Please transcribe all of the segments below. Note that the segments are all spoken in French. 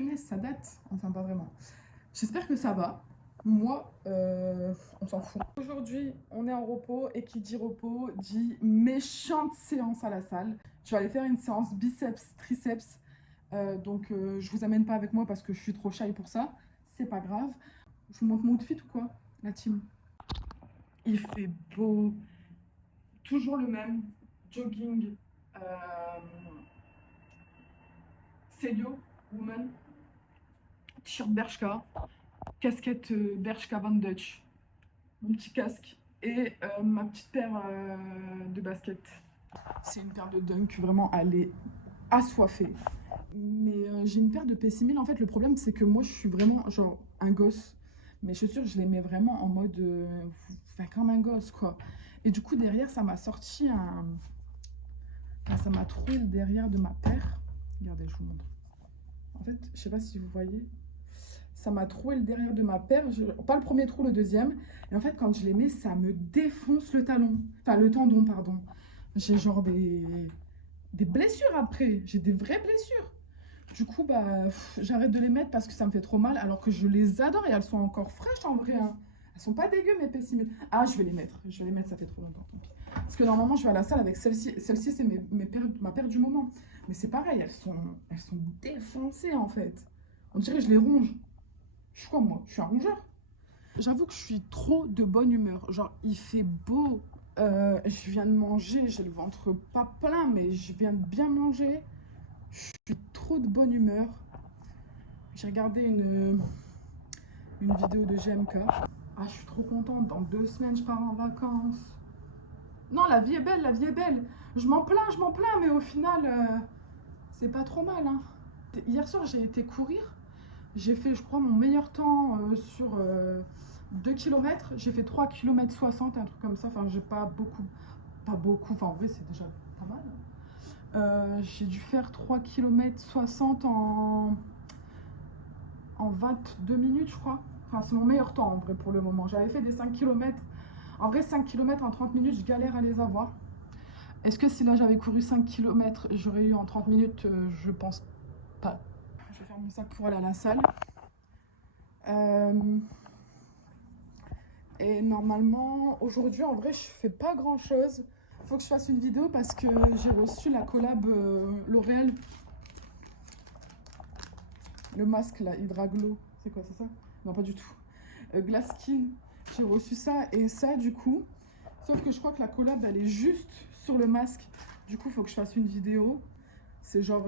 Punaise, ça date. Enfin, pas vraiment. J'espère que ça va. Moi, on s'en fout. Aujourd'hui, on est en repos et qui dit repos dit méchante séance à la salle. Je vais aller faire une séance biceps, triceps. Je vous amène pas avec moi parce que je suis trop shy pour ça. C'est pas grave. Je vous montre mon outfit ou quoi, la team? Il fait beau. Toujours le même. Jogging. Célio, woman. T-shirt Bershka. Casquette Bershka Van Dutch. Mon petit casque. Et ma petite paire de baskets. C'est une paire de Dunk. Vraiment, elle est assoiffée. Mais j'ai une paire de Pessimil. En fait, le problème, c'est que moi, je suis vraiment genre un gosse. Mes chaussures, je les mets vraiment en mode comme un gosse, quoi. Et du coup, derrière, ça m'a sorti un... Enfin, ça m'a troué le derrière de ma paire. Regardez, je vous montre. En fait, je sais pas si vous voyez. Ça m'a troué le derrière de ma paire. Pas le premier trou, le deuxième. Et en fait, quand je les mets, ça me défonce le talon. Enfin, le tendon, pardon. J'ai genre des blessures après. J'ai des vraies blessures. Du coup, j'arrête de les mettre parce que ça me fait trop mal. Alors que je les adore et elles sont encore fraîches en vrai. Hein. Elles sont pas dégueu mes Pessimil. Ah, je vais les mettre. Je vais les mettre, ça fait trop longtemps. Tant pis. Parce que normalement, je vais à la salle avec celle-ci. Celle-ci, c'est ma paire du moment. Mais c'est pareil, elles sont défoncées en fait. On dirait que je les ronge. Je suis quoi moi? Je suis un rongeur. J'avoue que je suis trop de bonne humeur. Genre, il fait beau. Je viens de manger. J'ai le ventre pas plein, mais je viens de bien manger. Je suis trop de bonne humeur. J'ai regardé une vidéo de GMK. Ah, je suis trop contente. Dans 2 semaines, je pars en vacances. Non, la vie est belle, la vie est belle. Je m'en plains, mais au final, c'est pas trop mal. Hein. Hier soir, j'ai été courir. J'ai fait, je crois, mon meilleur temps sur 2 km. J'ai fait 3 km 60, un truc comme ça. Enfin, j'ai pas beaucoup. Enfin, en vrai, c'est déjà pas mal. J'ai dû faire 3 km 60 en 22 minutes, je crois. Enfin, c'est mon meilleur temps, en vrai, pour le moment. J'avais fait des 5 km. En vrai, 5 km en 30 minutes, je galère à les avoir. Est-ce que si là, j'avais couru 5 km, j'aurais eu en 30 minutes? Je pense pas. Je vais faire mon sac pour aller à la salle. Et normalement, aujourd'hui, en vrai, je fais pas grand-chose. Faut que je fasse une vidéo parce que j'ai reçu la collab L'Oréal. Le masque, là, Hydraglow. C'est quoi, c'est ça? Non, pas du tout. Glass Skin. J'ai reçu ça et ça, du coup. Sauf que je crois que la collab, elle est juste sur le masque. Du coup, il faut que je fasse une vidéo. C'est genre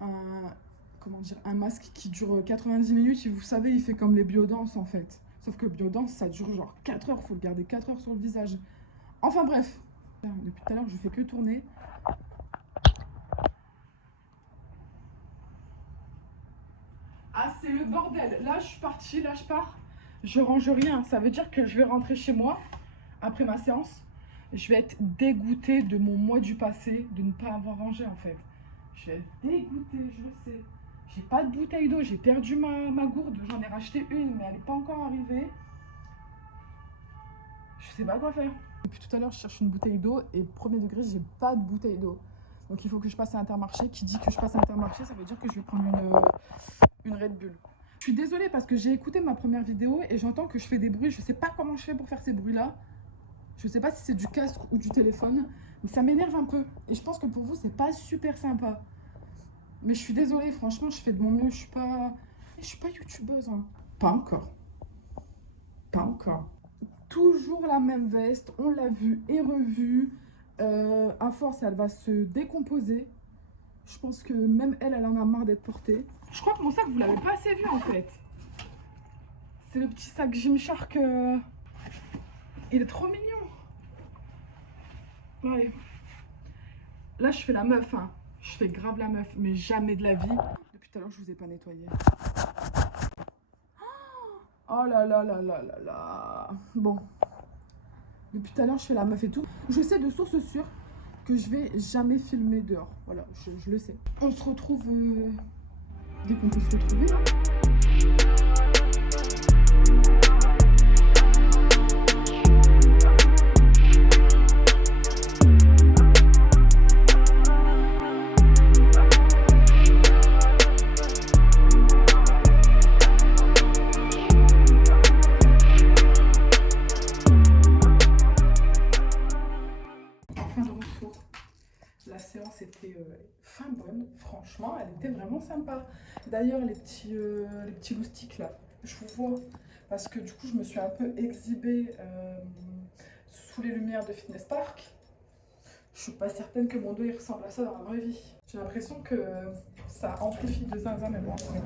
un masque qui dure 90 minutes. Et vous savez, il fait comme les Biodances, en fait. Sauf que Biodances, ça dure genre 4 heures. Il faut le garder 4 heures sur le visage. Enfin, bref. Depuis tout à l'heure, je fais que tourner. Ah, c'est le bordel. Là, je suis partie. Là, je pars. Je range rien. Ça veut dire que je vais rentrer chez moi après ma séance. Je vais être dégoûtée de mon moi du passé, de ne pas avoir rangé en fait. Je vais être dégoûtée, je le sais. J'ai pas de bouteille d'eau, j'ai perdu ma gourde. J'en ai racheté une, mais elle n'est pas encore arrivée. Je sais pas quoi faire. Depuis tout à l'heure, je cherche une bouteille d'eau et premier degré, j'ai pas de bouteille d'eau. Donc il faut que je passe à Intermarché. Qui dit que je passe à Intermarché, ça veut dire que je vais prendre une Red Bull. Je suis désolée parce que j'ai écouté ma première vidéo et j'entends que je fais des bruits. Je sais pas comment je fais pour faire ces bruits-là. Je sais pas si c'est du casque ou du téléphone, mais ça m'énerve un peu. Et je pense que pour vous, c'est pas super sympa. Mais je suis désolée, franchement, je fais de mon mieux. Je suis pas youtubeuse. Hein. Pas encore. Pas encore. Toujours la même veste. On l'a vue et revue. À force, elle va se décomposer. Je pense que même elle en a marre d'être portée. Je crois que mon sac, vous l'avez pas assez vu en fait. C'est le petit sac Gymshark. Il est trop mignon. Ouais. Là, je fais la meuf. Hein. Je fais grave la meuf, mais jamais de la vie. Depuis tout à l'heure, je vous ai pas nettoyé. Oh là là là là là là. Bon. Depuis tout à l'heure, je fais la meuf et tout. Je sais de source sûre que je vais jamais filmer dehors. Voilà, je le sais. On se retrouve dès qu'on peut se retrouver. Hein. vraiment sympa. D'ailleurs, les petits loustiques là, je vous vois. Parce que du coup, je me suis un peu exhibée sous les lumières de Fitness Park. Je suis pas certaine que mon dos il ressemble à ça dans la vraie vie. J'ai l'impression que ça amplifie de zinzin, mais bon, après,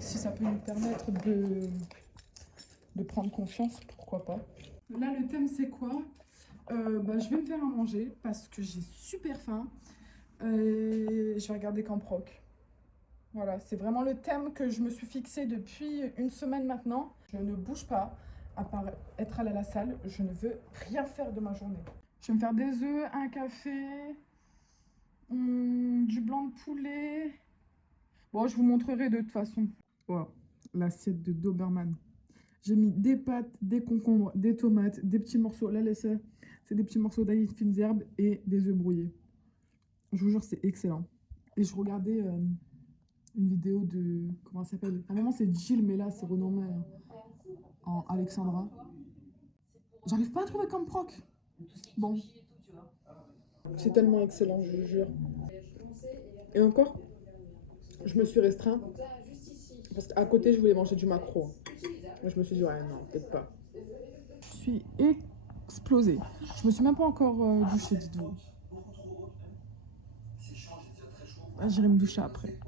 si ça peut nous permettre de prendre confiance, pourquoi pas. Là, le thème, c'est quoi? Je vais me faire à manger parce que j'ai super faim. Et je vais regarder Camp Rock. Voilà, c'est vraiment le thème que je me suis fixé depuis une semaine maintenant. Je ne bouge pas, à part être allée à la salle. Je ne veux rien faire de ma journée. Je vais me faire des œufs, un café, du blanc de poulet. Bon, je vous montrerai de toute façon. Voilà, l'assiette de Doberman. J'ai mis des pâtes, des concombres, des tomates, des petits morceaux. Là, c'est des petits morceaux d'ail fines herbes et des œufs brouillés. Je vous jure, c'est excellent. Et je regardais une vidéo de... Comment ça s'appelle? À un moment, c'est Jill, mais là, c'est renommé en Alexandra. J'arrive pas à trouver comme proc. Bon. C'est tellement excellent, je vous jure. Et encore, je me suis restreint. Parce qu'à côté, je voulais manger du maquereau. Mais je me suis dit, ouais, non, peut-être pas. Je suis explosée. Je me suis même pas encore douchée, dites-vous. Ah, j'irai me doucher après.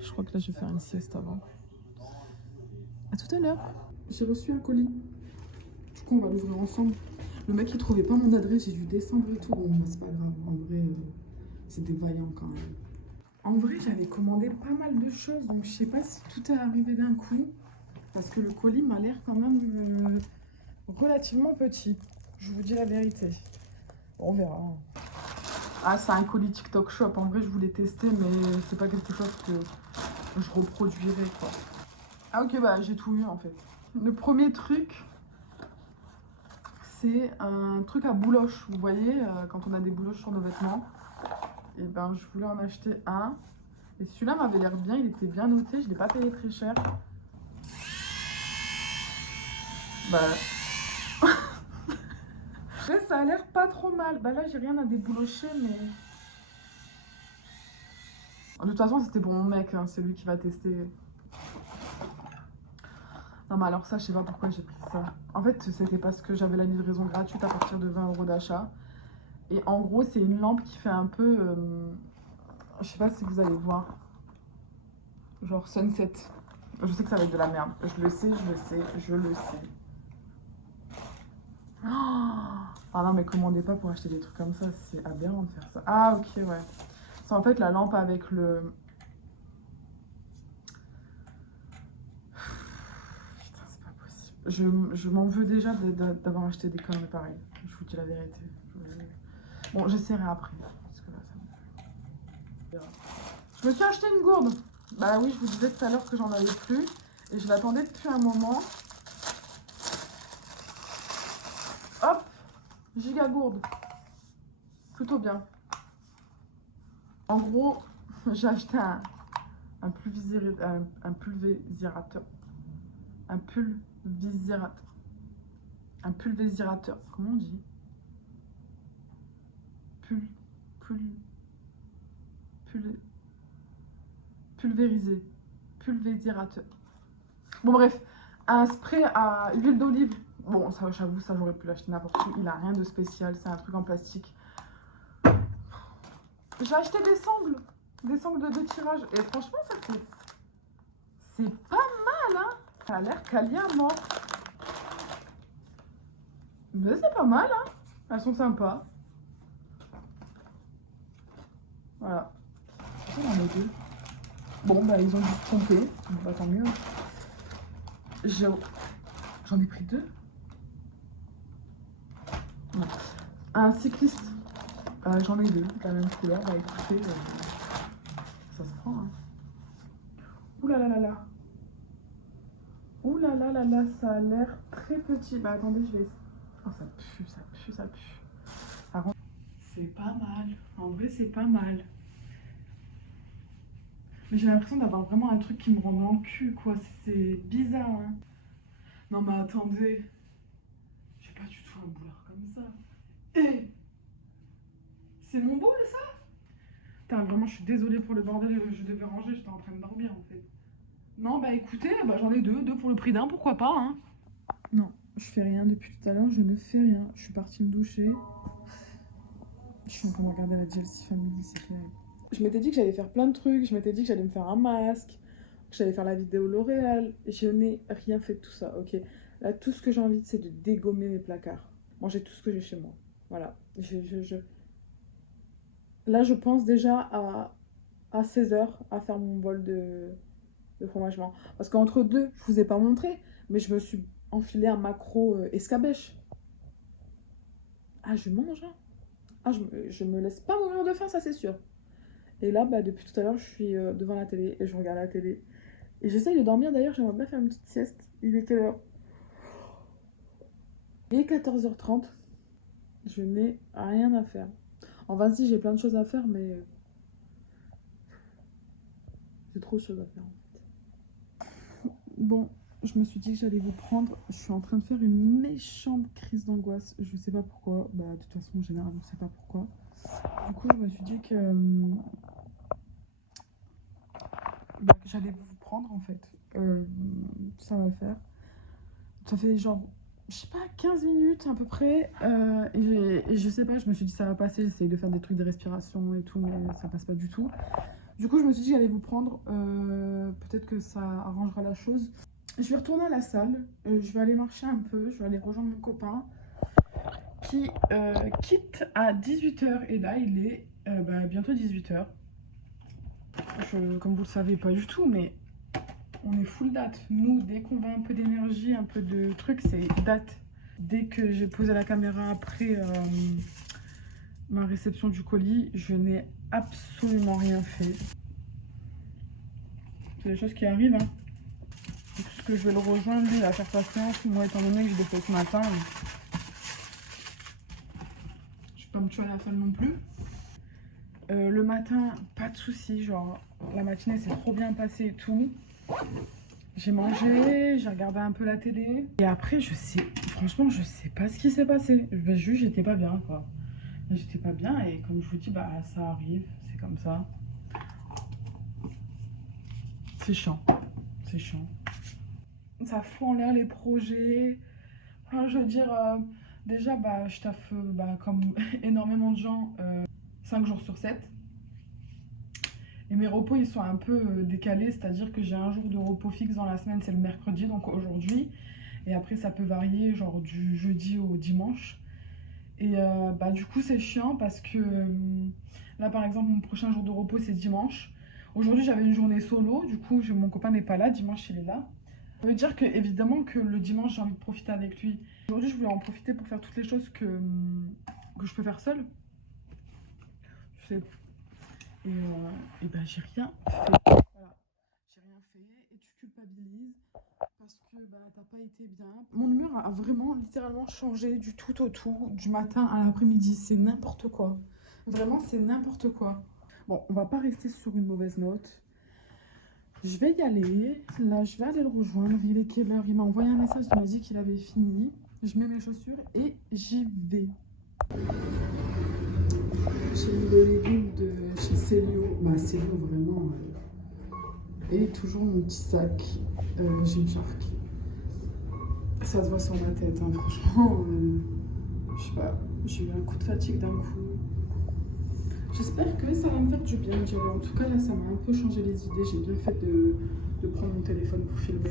Je crois que là, je vais faire une sieste avant. À tout à l'heure. J'ai reçu un colis. Du coup, on va l'ouvrir ensemble. Le mec, il trouvait pas mon adresse. J'ai dû descendre et tout. Bon, c'est pas grave. En vrai, c'est des vaillants quand même. En vrai, j'avais commandé pas mal de choses. Donc, je sais pas si tout est arrivé d'un coup. Parce que le colis m'a l'air quand même relativement petit. Je vous dis la vérité. On verra. Ah, c'est un colis TikTok Shop. En vrai, je voulais tester, mais c'est pas quelque chose que je reproduirais, quoi. Ah, ok, bah, j'ai tout eu, en fait. Le premier truc, c'est un truc à bouloche. Vous voyez, quand on a des bouloches sur nos vêtements. Et ben, je voulais en acheter un. Et celui-là m'avait l'air bien. Il était bien noté. Je l'ai pas payé très cher. Bah... Ouais, ça a l'air pas trop mal. Bah là, j'ai rien à déboulocher, mais... De toute façon, c'était pour mon mec, hein, c'est lui qui va tester. Non, mais alors ça, je sais pas pourquoi j'ai pris ça. En fait, c'était parce que j'avais la livraison gratuite à partir de 20 € d'achat. Et en gros, c'est une lampe qui fait un peu... je sais pas si vous allez voir. Genre sunset. Je sais que ça va être de la merde. Je le sais, je le sais, je le sais. Ah non, mais commandez pas pour acheter des trucs comme ça, c'est aberrant de faire ça. Ah ok, ouais. C'est en fait la lampe avec le... Putain, c'est pas possible. Je m'en veux déjà d'avoir acheté des conneries pareilles. Je vous dis la vérité. Bon, j'essaierai après. Parce que là, ça me... Je me suis acheté une gourde. Bah oui, je vous disais tout à l'heure que j'en avais plus. Et je l'attendais depuis un moment. Hop, giga gourde. Plutôt bien. En gros, j'ai acheté un pulvérisirateur. Un pulvérisirateur. Un pulvérisirateur. Comment on dit? Pulvériser. Pulvérisirateur. Bon bref, un spray à huile d'olive. Bon, ça, j'avoue, ça j'aurais pu l'acheter n'importe où. Il a rien de spécial, c'est un truc en plastique. J'ai acheté des sangles de tirage. Et franchement, ça c'est pas mal, hein. Ça a l'air quali à mort. Mais c'est pas mal, hein. Elles sont sympas. Voilà. J'en ai deux. Bon, bah ils ont dû se tromper. Bah tant mieux. J'en ai pris deux. Non. Un cycliste. J'en ai deux, de la même couleur. Bah écoutez, ça se prend, hein. Ouh là là là là. Ouh là là là là, ça a l'air très petit. Bah attendez, je vais... Oh, ça pue, ça pue, ça pue. C'est pas mal. En vrai, c'est pas mal. Mais j'ai l'impression d'avoir vraiment un truc qui me rend dans le cul, quoi. C'est bizarre, hein. Non mais attendez. J'ai pas du tout un boulard comme ça. Eh, c'est mon beau, ça? Putain, vraiment, je suis désolée pour le bordel, je devais ranger, j'étais en train de dormir en fait. Non, bah écoutez, bah, j'en ai deux pour le prix d'un, pourquoi pas, hein. Non, je fais rien depuis tout à l'heure, je ne fais rien. Je suis partie me doucher. Je suis en train de regarder la JLC Family, c'est terrible. Je m'étais dit que j'allais faire plein de trucs, je m'étais dit que j'allais me faire un masque, que j'allais faire la vidéo L'Oréal. Je n'ai rien fait de tout ça, ok. Là, tout ce que j'ai envie, c'est de dégommer mes placards. Manger tout ce que j'ai chez moi. Voilà. Là, je pense déjà à 16h à faire mon bol de fromage blanc. Parce qu'entre deux, je vous ai pas montré, mais je me suis enfilé un macro escabèche. Ah, je mange, hein. Ah, je me laisse pas mourir de faim, ça c'est sûr. Et là, bah, depuis tout à l'heure, je suis devant la télé et je regarde la télé. Et j'essaye de dormir d'ailleurs, j'aimerais bien faire une petite sieste. Il est quelle heure? Il est 14h30. Je n'ai rien à faire. En vas-y, j'ai plein de choses à faire, mais j'ai trop de choses à faire en fait. Bon, je me suis dit que j'allais vous prendre. Je suis en train de faire une méchante crise d'angoisse. Je sais pas pourquoi. Bah, de toute façon, en général, je sais pas pourquoi. Du coup, je me suis dit que j'allais vous prendre en fait. Ça va le faire. Ça fait genre, je sais pas, 15 minutes à peu près. Et je sais pas, je me suis dit ça va passer. J'essaye de faire des trucs de respiration et tout, mais ça passe pas du tout. Du coup, je me suis dit que j'allais vous prendre. Peut-être que ça arrangera la chose. Je vais retourner à la salle. Je vais aller marcher un peu. Je vais aller rejoindre mon copain qui quitte à 18h. Et là, il est bientôt 18h. Comme vous le savez, pas du tout, mais on est full date. Nous, dès qu'on va un peu d'énergie, un peu de trucs, c'est date. Dès que j'ai posé la caméra après ma réception du colis, je n'ai absolument rien fait. C'est des choses qui arrivent, hein. Puisque je vais le rejoindre, lui, il va faire sa séance. Moi, étant donné que je l'ai fait ce matin, je vais pas me tuer à la salle non plus. Le matin, pas de soucis, genre la matinée s'est trop bien passée et tout. J'ai mangé, j'ai regardé un peu la télé. Et après, franchement, je sais pas ce qui s'est passé. Juste, j'étais pas bien, quoi. J'étais pas bien et comme je vous dis, bah ça arrive, c'est comme ça. C'est chiant, c'est chiant. Ça fout en l'air les projets. Enfin, je veux dire, déjà, bah, je taffe comme énormément de gens 5 jours sur 7. Et mes repos, ils sont un peu décalés, c'est-à-dire que j'ai un jour de repos fixe dans la semaine, c'est le mercredi, donc aujourd'hui. Et après, ça peut varier, genre du jeudi au dimanche. Et du coup, c'est chiant parce que là, par exemple, mon prochain jour de repos, c'est dimanche. Aujourd'hui, j'avais une journée solo, du coup, mon copain n'est pas là, dimanche, il est là. Ça veut dire que, évidemment, que le dimanche, j'ai envie de profiter avec lui. Aujourd'hui, je voulais en profiter pour faire toutes les choses que je peux faire seule. Je sais. Et ben, j'ai rien fait. Voilà. J'ai rien fait et tu culpabilises parce que t'as pas été bien. Mon humeur a vraiment littéralement changé du tout au tout, du matin à l'après-midi. C'est n'importe quoi. Vraiment, c'est n'importe quoi. Bon, on va pas rester sur une mauvaise note. Je vais y aller. Là, je vais aller le rejoindre. Il est quelle heure? Il m'a envoyé un message, il m'a dit qu'il avait fini. Je mets mes chaussures et j'y vais. J'ai mis des légumes de chez Célio. Bah, Célio, vraiment. Et toujours mon petit sac. J'ai une marque. Ça se voit sur ma tête, hein. Franchement. Je sais pas. J'ai eu un coup de fatigue d'un coup. J'espère que ça va me faire du bien. En tout cas, là, ça m'a un peu changé les idées. J'ai bien fait de prendre mon téléphone pour filmer.